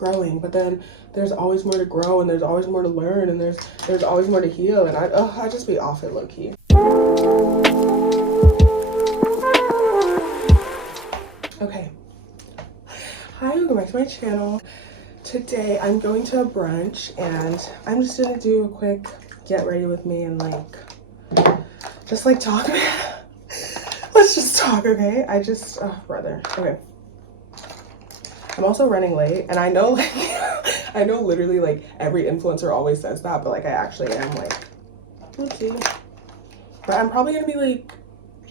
growing, but then there's always more to grow, and there's always more to learn, and there's always more to heal, and I just be off it low-key. Okay, hi, welcome back to my channel. Today I'm going to a brunch, and I'm just gonna do a quick get ready with me and just talk. Let's just talk, okay? Okay. I'm also running late, and I know I know literally every influencer always says that, but I actually am oopsie. But I'm probably gonna be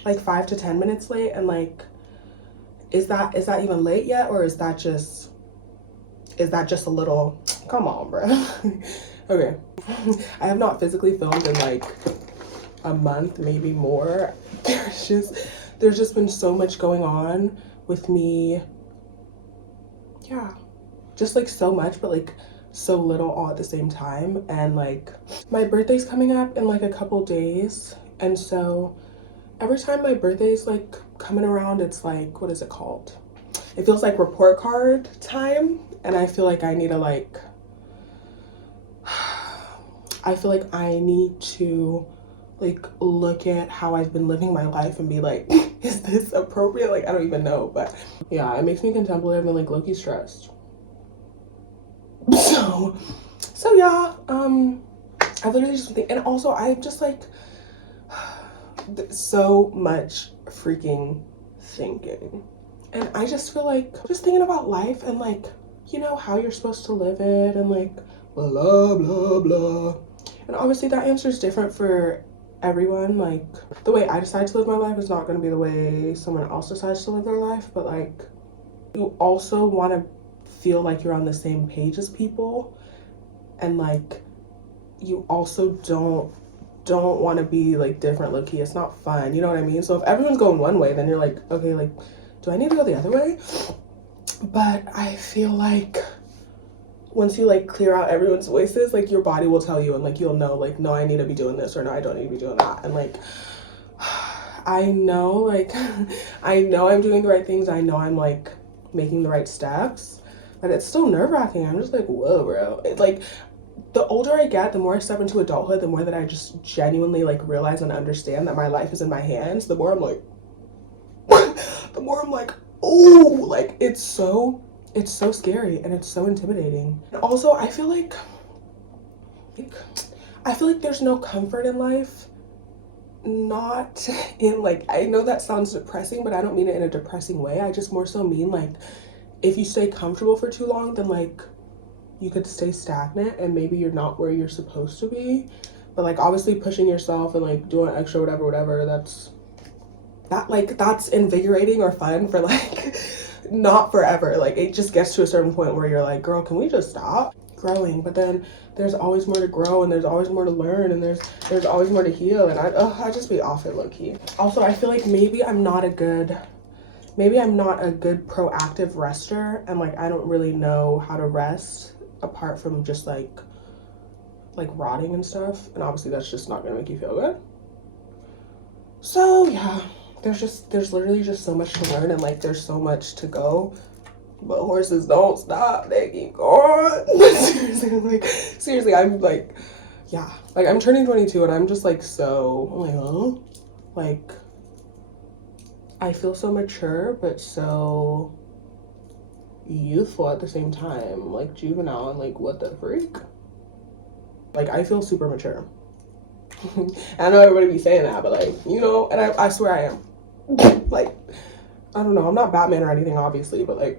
like 5 to 10 minutes late, and is that even late yet, or is that just a little, come on, bro. Okay. I have not physically filmed in a month, maybe more. There's just been so much going on with me. Yeah, just so much, but so little all at the same time. And my birthday's coming up in a couple days, and so every time my birthday's coming around, it's what is it called? It feels like report card time, and I feel like I need to I feel like I need to look at how I've been living my life and be is this appropriate? I don't even know. But yeah, it makes me contemplative and low-key stressed. So yeah, I literally just think, and also I just so much freaking thinking, and I just feel just thinking about life and how you're supposed to live it, and blah blah blah. And obviously that answer is different for everyone. The way I decide to live my life is not going to be the way someone else decides to live their life, but you also want to feel you're on the same page as people, and you also don't want to be different low-key. It's not fun, you know what I mean? So if everyone's going one way, then you're okay, do I need to go the other way? But I feel once you clear out everyone's voices, your body will tell you, and you'll know no, I need to be doing this, or no, I don't need to be doing that. And I know I know I'm doing the right things, I know I'm making the right steps, but it's still nerve-wracking. I'm just whoa, bro. It, the older I get, the more I step into adulthood, the more that I just genuinely realize and understand that my life is in my hands, the more I'm the more I'm oh, it's so scary, and it's so intimidating. And also I feel there's no comfort in life, not in I know that sounds depressing, but I don't mean it in a depressing way. I just more so mean if you stay comfortable for too long, then you could stay stagnant, and maybe you're not where you're supposed to be. But obviously pushing yourself and doing extra whatever, that's invigorating or fun for not forever. It just gets to a certain point where you're girl, can we just stop growing? But then there's always more to grow, and there's always more to learn, and there's always more to heal, and I just be off it low-key. Also, I feel maybe I'm not a good proactive rester, and I don't really know how to rest apart from just rotting and stuff, and obviously that's just not gonna make you feel good. So yeah, there's literally just so much to learn, and there's so much to go, but horses don't stop, they keep going. seriously, I'm yeah, I'm turning 22, and I'm just so huh, I feel so mature, but so youthful at the same time, juvenile, and what the freak. I feel super mature. I know everybody be saying that, but and I swear I am. I don't know, I'm not Batman or anything, obviously, but I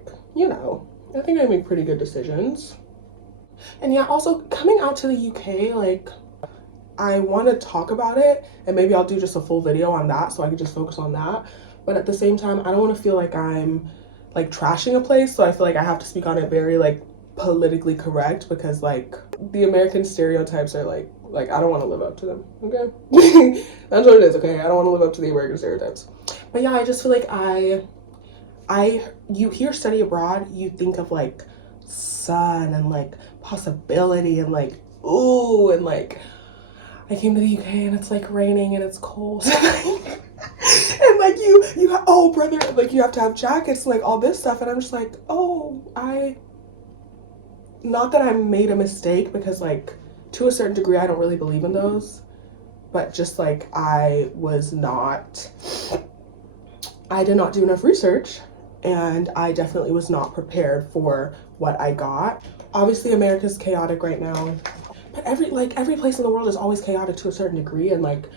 think I make pretty good decisions. And yeah, also coming out to the UK, I want to talk about it, and maybe I'll do just a full video on that so I can just focus on that. But at the same time, I don't want to feel I'm trashing a place, so I feel I have to speak on it very politically correct, because the American stereotypes are I don't want to live up to them, okay? That's what it is, okay? I don't want to live up to the American stereotypes. But yeah, I just feel you hear study abroad, you think of sun and possibility, and ooh, and I came to the UK, and it's raining, and it's cold. And oh brother, you have to have jackets, all this stuff, and I'm just oh, not that I made a mistake, because like to a certain degree I don't really believe in those, but just like I did not do enough research, and I definitely was not prepared for what I got. Obviously America's chaotic right now, but every place in the world is always chaotic to a certain degree, and like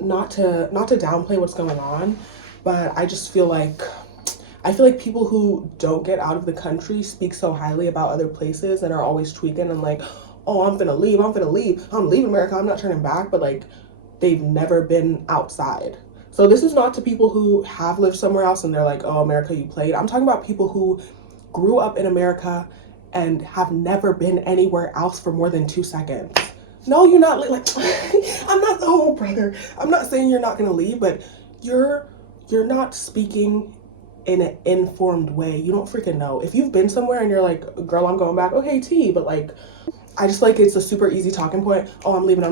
not to downplay what's going on, but I feel like people who don't get out of the country speak so highly about other places and are always tweaking and like, oh, I'm leaving America, I'm not turning back, but like they've never been outside. So this is not to people who have lived somewhere else and they're like, oh, America, you played. I'm talking about people who grew up in America and have never been anywhere else for more than 2 seconds. No, you're not like I'm not the whole brother. I'm not saying you're not gonna leave, but you're not speaking in an informed way. You don't freaking know. If you've been somewhere and you're like, girl, I'm going back, okay, T, but like I just like it's a super easy talking point. Oh, I'm leaving.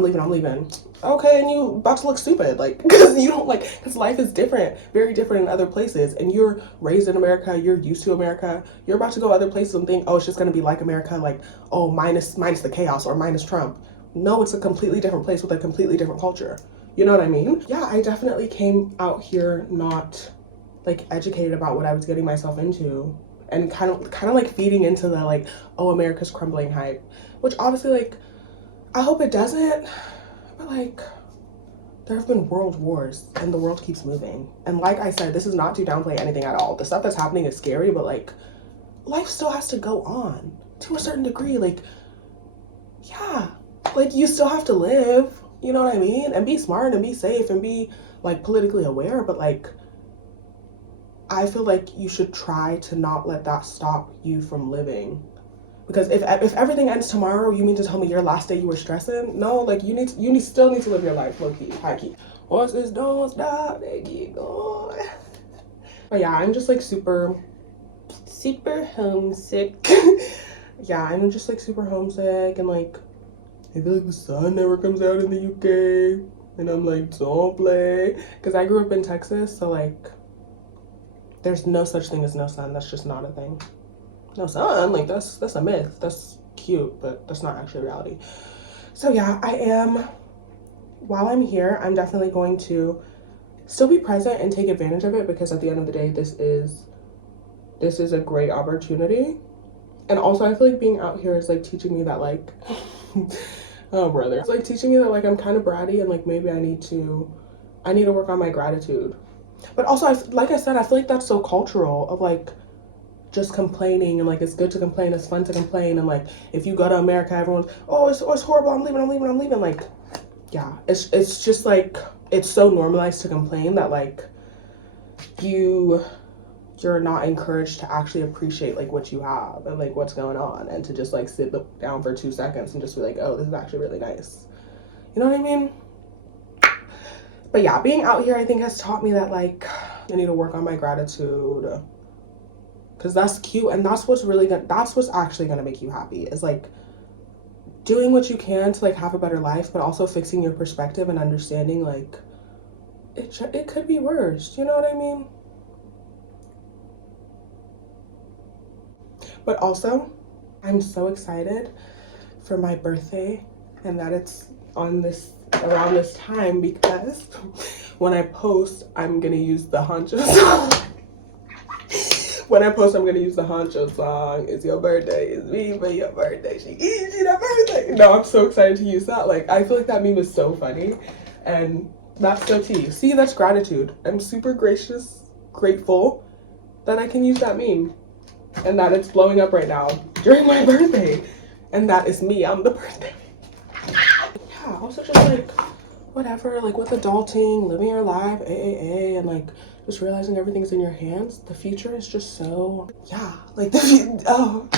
Okay, and you about to look stupid, like, because life is different, very different in other places, and you're raised in America, you're used to America, you're about to go other places and think, oh, it's just gonna be like America, like, oh, minus the chaos or minus Trump. No, it's a completely different place with a completely different culture. You know what I mean? Yeah, I definitely came out here not like educated about what I was getting myself into, and kind of like feeding into the like, oh, America's crumbling hype, which obviously like I hope it doesn't, but like there have been world wars and the world keeps moving. And like I said, this is not to downplay anything at all. The stuff that's happening is scary, but like life still has to go on to a certain degree. Like, yeah, like you still have to live, you know what I mean? And be smart and be safe and be like politically aware, but like I feel like you should try to not let that stop you from living. Because if everything ends tomorrow, you mean to tell me your last day you were stressing? No, like still need to live your life low key, high key. Horses don't stop, they keep going. But yeah, I'm just like super homesick. Yeah, I'm just like super homesick, and like I feel like the sun never comes out in the UK, and I'm like, don't play. Because I grew up in Texas, so like there's no such thing as no sun. That's just not a thing. No sun, like that's a myth. That's cute, but that's not actually reality. So yeah, while I'm here, I'm definitely going to still be present and take advantage of it, because at the end of the day, this is a great opportunity. And also I feel like being out here is like teaching me that like oh brother, it's like teaching me that like I'm kind of bratty, and like maybe I need to work on my gratitude. But also, like I said, I feel like that's so cultural, of like just complaining, and like it's good to complain, it's fun to complain, and like if you go to America, everyone's, oh, it's horrible, I'm leaving. Like, yeah, it's just like it's so normalized to complain that like you're not encouraged to actually appreciate like what you have and like what's going on, and to just like sit down for 2 seconds and just be like, oh, this is actually really nice. You know what I mean? But yeah, being out here I think has taught me that like I need to work on my gratitude, because that's cute, and that's what's actually gonna make you happy, is like doing what you can to like have a better life, but also fixing your perspective and understanding like it could be worse. You know what I mean? But also, I'm so excited for my birthday, and that it's around this time, because when I post, I'm gonna use the Honcho song. When I post, I'm gonna use the Honcho song. It's your birthday, it's me for your birthday. She gives you the birthday. No, I'm so excited to use that. Like, I feel like that meme is so funny, and that's so tea. See, that's gratitude. I'm super grateful that I can use that meme, and that it's blowing up right now during my birthday, and that is me. I'm the birthday. Yeah, also just like whatever, like with adulting, living your life, AAA, and like just realizing everything's in your hands. The future is just so, yeah, like oh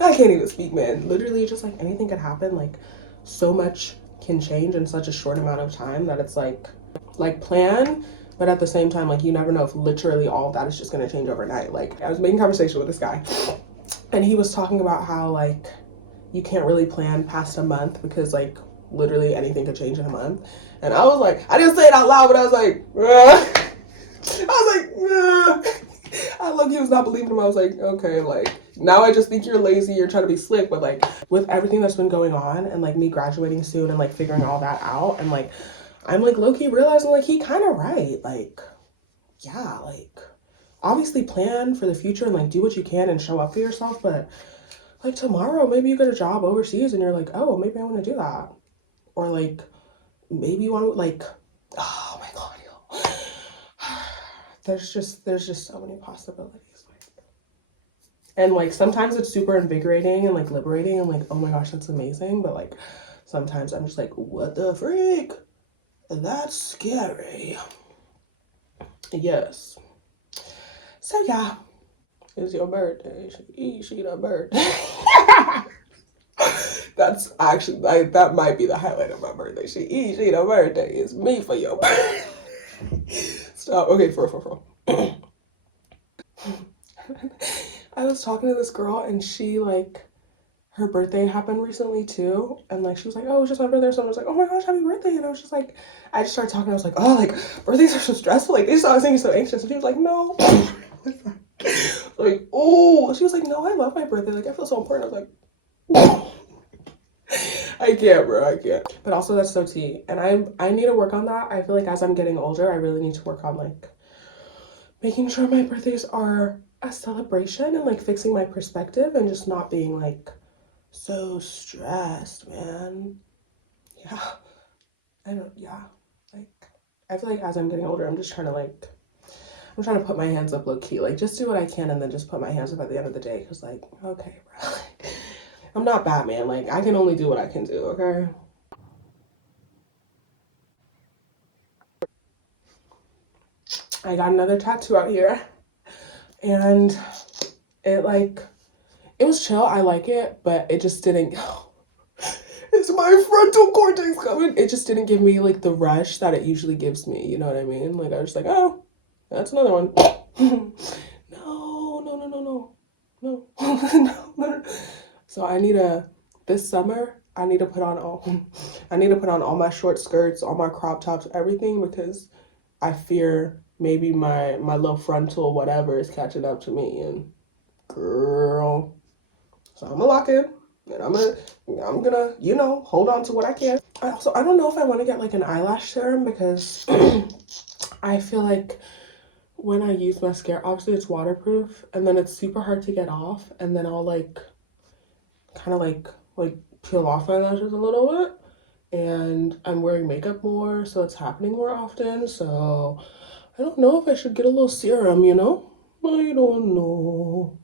I can't even speak, man. Literally just like anything could happen. Like so much can change in such a short amount of time that it's like plan, but at the same time, like you never know if literally all of that is just going to change overnight. Like I was making conversation with this guy, and he was talking about how like you can't really plan past a month, because like literally anything could change in a month. And I was like, I didn't say it out loud, but I was like, I was like, I look, he was not believing him. I was like, okay, like Now I just think you're lazy, you're trying to be slick, but like with everything that's been going on and like me graduating soon and like figuring all that out, and like I'm like low-key realizing like he kind of right. Like, yeah, like obviously plan for the future and like do what you can and show up for yourself, but like tomorrow maybe you get a job overseas and you're like, oh, maybe I want to do that. Or like maybe you want to like, oh my god, there's just so many possibilities. And like sometimes it's super invigorating and like liberating and like, oh my gosh, that's amazing. But like sometimes I'm just like, what the freak? That's scary. Yes. So yeah, it's your birthday. She a birthday. That's actually that might be the highlight of my birthday. She a birthday. It's me for your birthday. Stop. Okay, for. I was talking to this girl and she like her birthday happened recently too, and like she was like, oh, it was just my birthday, so I was like, oh my gosh, happy birthday. And I was just like, I just started talking, I was like, oh, like birthdays are so stressful, like they just always make me so anxious. And she was like, no. Like, oh, she was like, no, I love my birthday, like I feel so important. I was like, I can't, bro, I can't. But also that's so tea, and I need to work on that. I feel like as I'm getting older I really need to work on like making sure my birthdays are a celebration and like fixing my perspective and just not being like so stressed, man. Yeah. Yeah. Like, I feel like as I'm getting older, I'm just trying to like, I'm trying to put my hands up low key. Like, just do what I can and then just put my hands up at the end of the day. Cause like, okay, bro. I'm not Batman. Like, I can only do what I can do, okay? I got another tattoo out here. And it like, it was chill. I like it, but it just didn't. Is my frontal cortex coming? It just didn't give me like the rush that it usually gives me. You know what I mean? Like I was like, oh, that's another one. No. No. So I need this summer. I need to put on all my short skirts, all my crop tops, everything, because I fear maybe my little frontal whatever is catching up to me, and girl. So I'm gonna lock in. And I'm gonna, you know, hold on to what I can. I don't know if I want to get like an eyelash serum because I feel like when I use mascara, obviously it's waterproof, and then it's super hard to get off, and then I'll like kind of like peel off my lashes a little bit, and I'm wearing makeup more, so it's happening more often. So I don't know if I should get a little serum, you know? I don't know.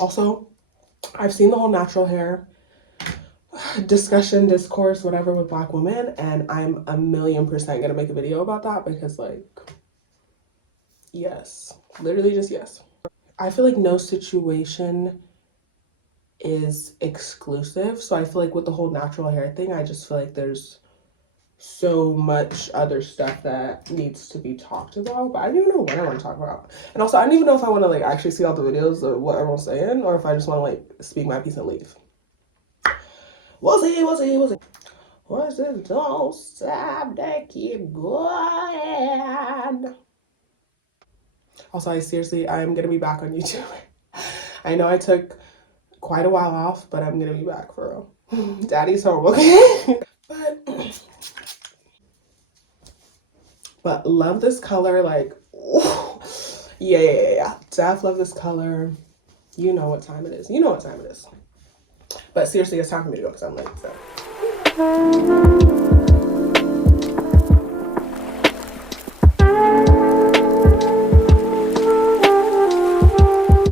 Also, I've seen the whole natural hair discourse, whatever, with Black women, and I'm 1,000,000% gonna make a video about that because like, yes, literally just yes. I feel like no situation is exclusive, so I feel like with the whole natural hair thing, I just feel like there's so much other stuff that needs to be talked about, but I don't even know what I want to talk about. And also I don't even know if I want to like actually see all the videos of what everyone's saying, or if I just want to like speak my piece and leave. We'll see. What's it don't stop, they keep going. Also, I'm gonna be back on YouTube. I know I took quite a while off, but I'm gonna be back for real. Daddy's home, okay? But love this color, like, ooh. Yeah. Def love this color. You know what time it is. But seriously, it's time for me to go because I'm late, so.